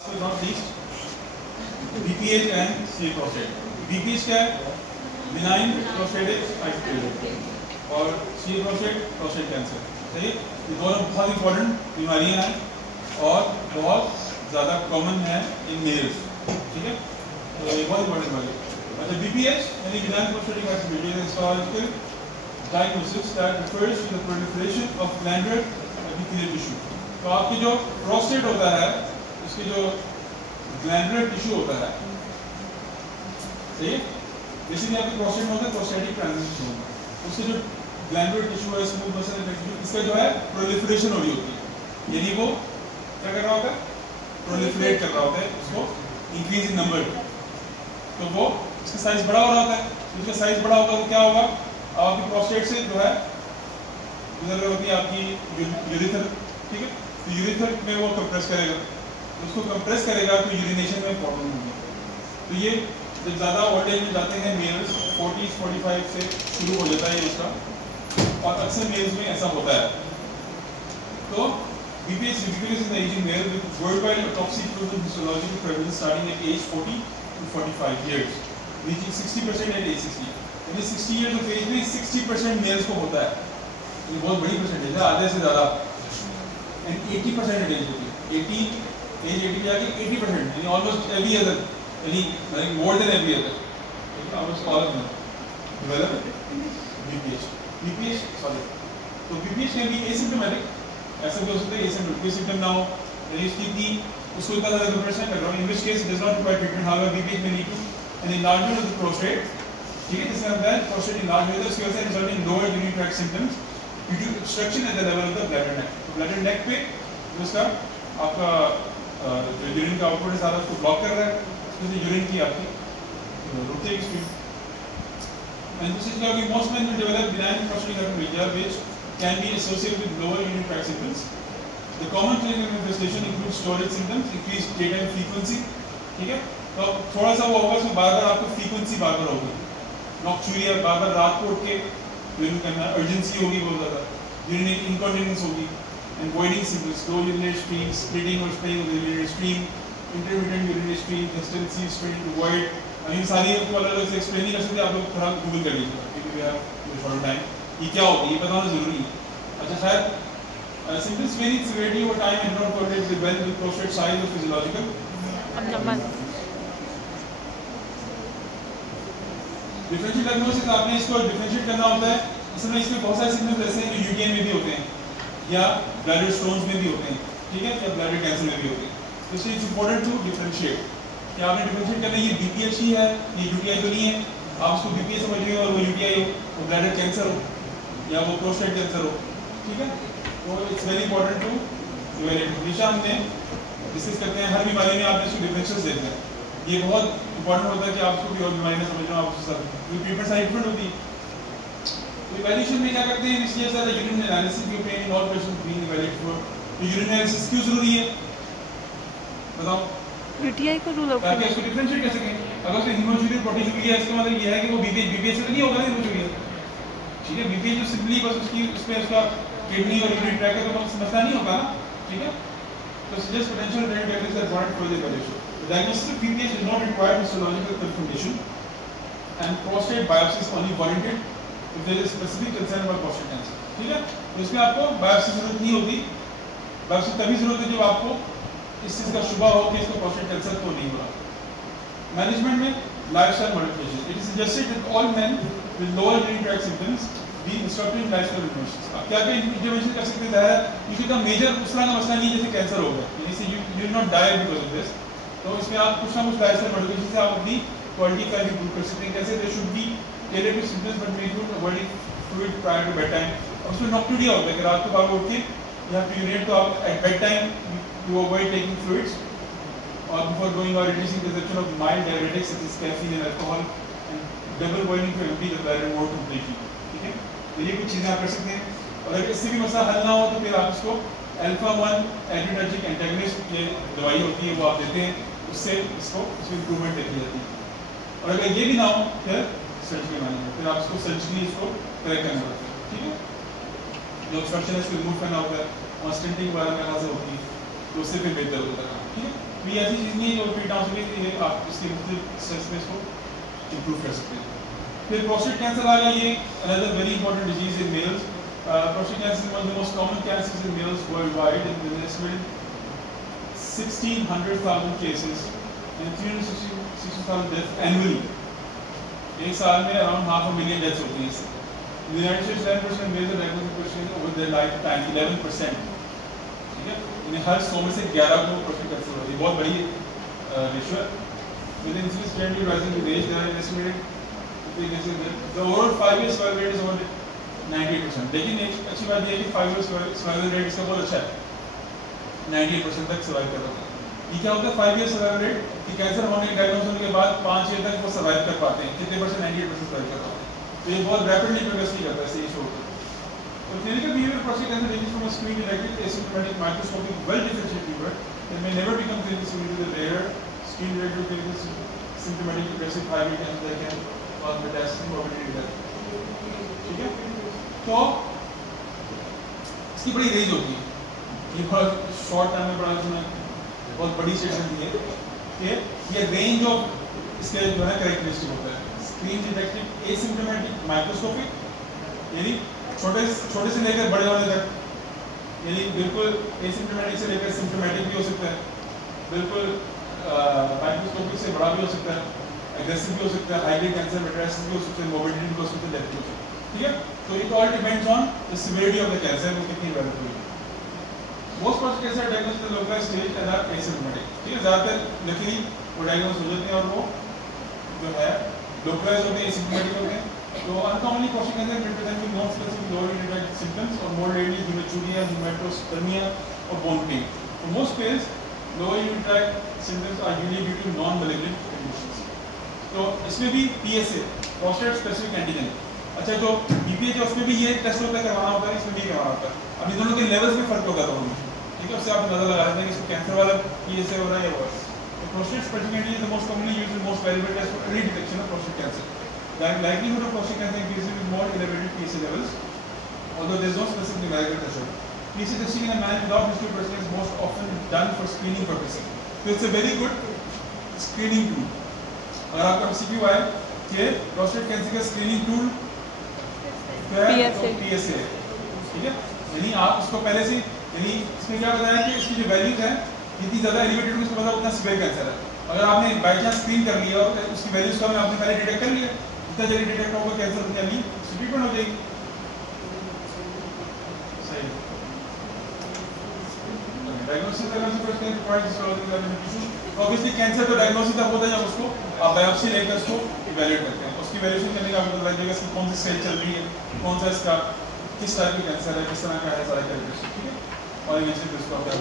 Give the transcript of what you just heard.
Not least, BPH and C prostate. BPH क्या है? Benign prostatic hyperplasia और C prostate prostate cancer. सही? ये दोनों बहुत इंपॉर्टेंट बीमारियां हैं और बहुत ज़्यादा कॉमन है इन मेल्स. ठीक है? तो ये बहुत इंपॉर्टेंट बीमारी है. अच्छा, BPH यानी benign prostatic hyperplasia is histological diagnosis that refers to the proliferation of glandular epithelial tissue. तो आपकी जो प्रोस्टेट होता है उसके जो ग्लैंडुलर टिश्यू होता है, सही है, बेसिकली आपके प्रोस्टेट में होता है प्रोस्टेटिक ट्रांजिशन होता है, उसके जो ग्लैंडुलर टिश्यू है स्मूथ मसल टिश्यू, इसका जो है प्रोलिफरेशन हो रही होती है, यानी वो क्या कर रहा होता है, प्रोलिफरेट कर रहा होता है, उसको इंक्रीज इन नंबर, तो वो इसका साइज बड़ा हो रहा होता है. उसका साइज बड़ा होगा तो क्या होगा, आपकी प्रोस्टेट से जो है गुजर रही होती है आपकी यूरिथर. ठीक है, तो यूरिथर में वो कंप्रेस करेगा, तो उसको कंप्रेस करेगा तो यूरिनेशन में प्रॉब्लम होगी. तो ये जब ज़्यादा ओल्ड एज में जाते हैं मेल्स 40-45 से शुरू हो जाता है इसका, और अक्सर मेल्स में ऐसा होता है. तो BPH ridiculous in the aging male with worldwide autopsy proven histological prevalence starting at age 40 to 45 years, reaching 60% at age 60. यानी 60 years of age में 60% मेल्स को होता है. ये बहुत बड़ी परसेंटेज है, आधे से ज़्यादा. एंड 80% एज होती है, 80 जाके 80%, यानी ऑलमोस्ट एवरी अदर, यानी more than every other, almost all of them develop BPH. Sorry, तो BPH कैन बी एसिम्प्टोमेटिक, ऐसा भी हो सकता है एसिम्प्टोमेटिक, कोई सिम्टम ना हो, रजिस्ट्री की उसको इतना ज़्यादा कंप्रेशन कर रहा हूँ, in which case does not require treatment. However BPH में lead to an enlargement of the prostate. ठीक है, जिसमें होता है प्रोस्टेट एनलार्ज होता है, उसकी वजह से result in lower urinary tract symptoms due to obstruction at the level of the bladder neck. तो ब्लैडर नेक पे उसका आपका जो यूरिन का आउटपुट है सारा उसको ब्लॉक कर रहा है, उसमें से यूरिन की आपकी रुकती है stream. And this is why most men will develop benign prostatic hyperplasia which can be associated with lower urinary tract symptoms. The common clinical manifestation includes storage symptoms, increased daytime frequency. ठीक है, तो थोड़ा सा वो होगा, उसमें बार-बार आपको फ्रीक्वेंसी बार-बार होगी, नॉक्चूरिया, बार-बार रात को उठ के यूरिन करना, अर्जेंसी होगी बहुत ज़्यादा, यूरिनरी इनकॉन्टिनेंस होगी, and voiding symptoms, slow urinary stream, splitting or spraying of the urinary stream, intermittent urinary stream, constancy straining to void. ये सारी आपको अलग-अलग से एक्सप्लेन नहीं कर सकते, आप लोग थोड़ा गूगल कर लीजिए क्योंकि वी हैव शॉर्ट टाइम. ये क्या होती है ये बताना जरूरी है. अच्छा, शायद symptoms vary in severity over time and not correlate with well with prostate size or physiological. Differential diagnosis आपने इसको डिफरेंशिएट करना होता है. इसमें इसमें बहुत सारे सिम्टम्स ऐसे हैं जो यूटीआई में भी होते हैं या ब्लैडर स्टोन्स में भी होते हैं. ठीक है, या ब्लैडर कैंसर में भी होते हैं. तो इसलिए इट्स इम्पोर्टेंट टू डिफरेंशिएट कि आपने डिफरेंशिएट करना, ये BPH ही है, ये यूटीआई तो नहीं है. आप उसको BPH समझिए और वो यूटीआई हो, वो ब्लैडर कैंसर हो या वो प्रोस्टेट कैंसर हो. ठीक है, तो it's very important to evaluate. हमेशा हमने डिस्कस करते हैं हर बीमारी में आपने इसको डिफरेंशियल्स देखना है. ये बहुत इंपॉर्टेंट होता है कि आप उसको कोई और बीमारी में समझ रहे हो, आप उसके साथ ट्रीटमेंट साइड डिफरेंट होती है. इवैल्यूएशन में क्या करते हैं, इसलिए सारा यूरिन एनालिसिस भी होते हैं, all patients being evaluated for. तो यूरिन एनालिसिस क्यों जरूरी है बताओ? यूटीआई को रूल आउट ताकि इसको डिफरेंशिएट कर सकें. अगर उसमें हीमोजूरिया प्रोटीजूरिया है, इसका मतलब ये है कि वो BPH से नहीं होगा ना हीमोजूरिया. ठीक है, BPH जो सिंपली बस उसकी उसमें उसका किडनी और यूरिन ट्रैक है तो मसला नहीं होगा ना. ठीक है, तो suggest potential brain diagnosis are wanted for the evaluation. Diagnosis of BPH is not required histological confirmation and prostate biopsy is only warranted if there is specific concern about prostate cancer. ठीक है, तो इसमें आपको biopsy जरूरत नहीं होगी. Biopsy तभी जरूरत है जब आपको इस चीज़ का शुबा हो कि इसको प्रोस्टेट कैंसर तो नहीं हो रहा. मैनेजमेंट में lifestyle modification. It is suggested that all men with lower urinary tract symptoms be instructed in lifestyle interventions. आप क्या क्या इंटरवेंशन कर सकते हैं? क्योंकि का मेजर उस तरह का मसला नहीं जैसे कैंसर हो गया, जैसे you will not die because of this. तो इसमें आप कुछ ना कुछ लाइफस्टाइल मॉडिफिकेशन से आप अपनी क्वालिटी का इंप्रूव कर सकते हैं. कैसे? They should be tailored to symptoms but may should avoid fluid prior to bedtime. और उसमें नॉक्टूरिया होता है कि रात को बार उठ के यू हैव टू यूरिनेट, तो आप at bedtime you avoid taking fluids और बिफोर गोइंग और reducing consumption of mild diuretics such as caffeine and alcohol and double boiling to empty the bladder more completely. ठीक है, तो ये कुछ चीज़ें आप कर सकते हैं. और अगर इससे भी मसला हल ना हो तो फिर आप इसको अल्फा-1 एड्रिनर्जिक एंटागनिस्ट ये दवाई होती है वो आप देते हैं, उससे इसको इसमें इम्प्रूवमेंट देखी जाती है. और अगर ये भी ना हो फिर सर्जरी मैनेजमेंट, फिर आप इसको सर्जरी इसको करेक्ट करना पड़ता है. ठीक है, जो ऑब्स्ट्रक्शन है इसको रिमूव करना होता है और स्टेंटिंग वगैरह करना से होती है, तो उससे फिर बेहतर होता है. ठीक है. तो ये ऐसी चीज़ नहीं है जो फिट डाउन से आप इसके स्पेस को इम्प्रूव कर सकते हैं। फिर प्रोस्टेट कैंसर आ गया, ये another very important disease in males. Prostate cancer is one of the most common cancers in males world wide in the estimated 1600,000 cases and 360,000 deaths annually. एक साल में अराउंड 500,000 डेथ्स होती हैं इससे। In the United States 11% males are diagnosed with prostate over their lifetime, 11%. ठीक है, इन्हें हर 100 में से 11 को प्रोस्टेट कैंसर होती है, बहुत बड़ी रेशियो है। With incidence trending rising with age, there are estimated the overall 5-year survival rate is about 98%. लेकिन एक अच्छी बात यह है कि 5-year survival rate इसका बहुत अच्छा है, 98% तक सर्वाइव कर पाते हैं। ये क्या होता है 5-year सर्वाइवल रेट कि कैंसर होने डायग्नोज होने के बाद 5 ईयर तक वो सर्वाइव कर पाते हैं। कितने परसेंट? 98% सर्वाइव कर पाते हैं। तो ये बहुत रैपिडली प्रोग्रेस नहीं करता है सही शो पर। तो clinical behaviour prostate cancer ranges from screen detected asymptomatic microscopic well differentiated fever that may never become clinical similar to the rare screen detected clinical symptomatic progressive hybrid cancer that can cause metastasis morbidity death. ठीक है, तो इसकी बड़ी range होती है। ये बहुत short time में पढ़ा उसमें बहुत बड़ी स्टेटमेंट दी है कि ये रेंज ऑफ इसके जो है कैरेक्टरिस्टिक होता है। स्क्रीन डिटेक्टेड एसिम्प्टोमेटिक माइक्रोस्कोपिक, यानी छोटे से लेकर बड़े वाले तक, यानी बिल्कुल एसिम्प्टोमेटिक से लेकर सिम्प्टोमेटिक भी हो सकता है, बिल्कुल माइक्रोस्कोपिक से बड़ा भी हो सकता है, एग्रेसिव भी हो सकता है, हाईली कैंसर मेटास्टेसिस भी हो सकता है, मोर्बिडिटी भी हो सकता है, डेथ भी हो सकता है। ठीक है, तो it all depends on the severity of the cancer, वो कितनी डेवलप हुई है। Most prostate cancer are diagnosed in the localized stage and are asymptomatic. ठीक है, ज़्यादातर लकीली वो डायग्नोज हो जाते हैं और वो जो है लोकलाइज होते हैं, एसिम्प्टोमेटिक होते हैं। तो uncommonly prostate cancer may present with non-specific lower urinary tract symptoms or more rarely hematuria, hematospermia or bone pain. For most cases, lower urinary tract symptoms are usually due to non-malignant conditions. तो इसमें भी PSA, prostate specific antigen, अच्छा जो BPH है उसमें भी ये test होता है, करवाना होता है, इसमें भी करवाना होता है। अब इन दोनों के लेवल्स में फर्क होगा दोनों में। ठीक है, उससे आप अंदाजा लगा सकते हैं कि इसको कैंसर वाला PSA हो रहा है या वो है। तो prostate specific antigen is the most commonly used and most valuable test for early detection of prostate cancer. The likelihood of prostate cancer increases with more elevated PSA levels, although there is no specific numerical threshold. PSA testing in a man without history of prostate is most often done for screening purposes. So it's a very good screening tool. अगर आपका MCQ आए कि prostate cancer का screening tool PSA है, ठीक है, यानी आप उसको पहले से, यानी इसमें क्या बताया कि इसकी जो वैल्यूज है जितनी ज़्यादा एलिवेटेड होगी उसको पता उतना सीवियर कैंसर है। अगर आपने बाई चांस स्क्रीन कर लिया और उसकी वैल्यूज कम है, आपने पहले डिटेक्ट कर लिया, जितना जल्दी डिटेक्ट होगा कैंसर उतनी जल्दी ट्रीटमेंट हो जाएगी। सही डायग्नोसिस ऑब्वियसली कैंसर तो डायग्नोसिस तब होता है जब उसको आप बायोप्सी लेकर उसको इवैल्यूएट करते हैं, उसकी वैल्यूएशन करने का आपको पता चलेगा इसकी कौन सी स्टेज चल रही है, कौन सा इसका किस टाइप की कैंसर है, किस तरह का है, सारा कैरेक्टरिस्टिक। ठीक है, और ये उसको आप क्या